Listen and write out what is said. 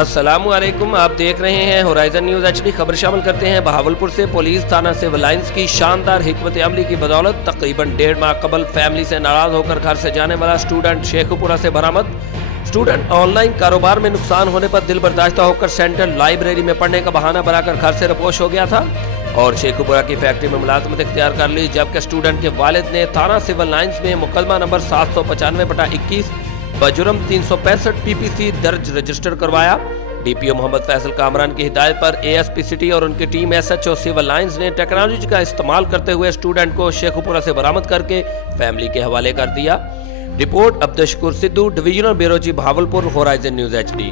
السلام علیکم، آپ دیکھ رہے ہیں ہورائزن نیوز HD۔ خبر شامل کرتے ہیں بہاولپور سے۔ پولیس تھانہ سول لائنز کی شاندار حکمت عملی کی بدولت تقریباً 1.5 ماہ قبل فیملی سے ناراض ہو کر گھر سے جانے والا اسٹوڈنٹ شیخو پورہ سے برآمد۔ اسٹوڈنٹ آن لائن کاروبار میں نقصان ہونے پر دل برداشتہ ہو کر سینٹرل لائبریری میں پڑھنے کا بہانہ بنا کر گھر سے رپوش ہو گیا تھا اور شیخو پورہ کی فیکٹری میں ملازمت اختیار کر لی، جبکہ اسٹوڈنٹ کے والد نے تھانہ سول لائنز میں مقدمہ نمبر 795/21 بجرم 365 PPC درج رجسٹر کروایا۔ DPO محمد فیصل کامران کی ہدایت پر ASP سٹی اور ان کی ٹیم SHO سول لائنز نے ٹیکنالوجی کا استعمال کرتے ہوئے اسٹوڈنٹ کو شیخو پورہ سے برآمد کر کے فیملی کے حوالے کر دیا۔ Report Abdul Shakoor Sidhu, divisional bureau chief Bahawalpur, horizon news HD۔